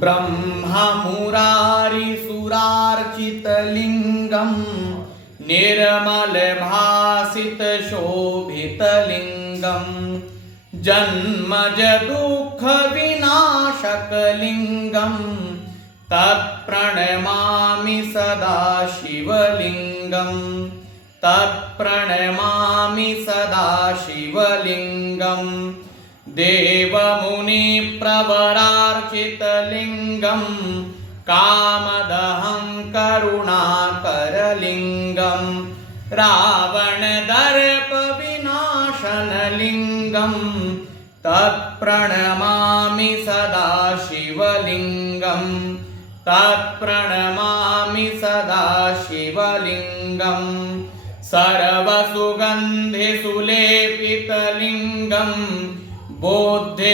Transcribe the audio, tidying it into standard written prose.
ब्रह्ममुरारिसुरार्चितलिङ्गं निर्मलभासितशोभितलिङ्गं जन्मजदुःखविनाशकलिङ्गं तत्प्रणमामि सदा शिवलिङ्गं तत्प्रणमामि सदा शिवलिङ्गं देवमुनिप्रवरार्चितलिङ्गं कामदहं करुणाकरलिङ्गं रावणदर्पविनाशनलिङ्गं तत्प्रणमामि सदा शिवलिङ्गं तत्प्रणमामि सदा शिवलिङ्गं सर्वसुगन्धिसुलेपितलिङ्गं बुद्धिविवर्धनका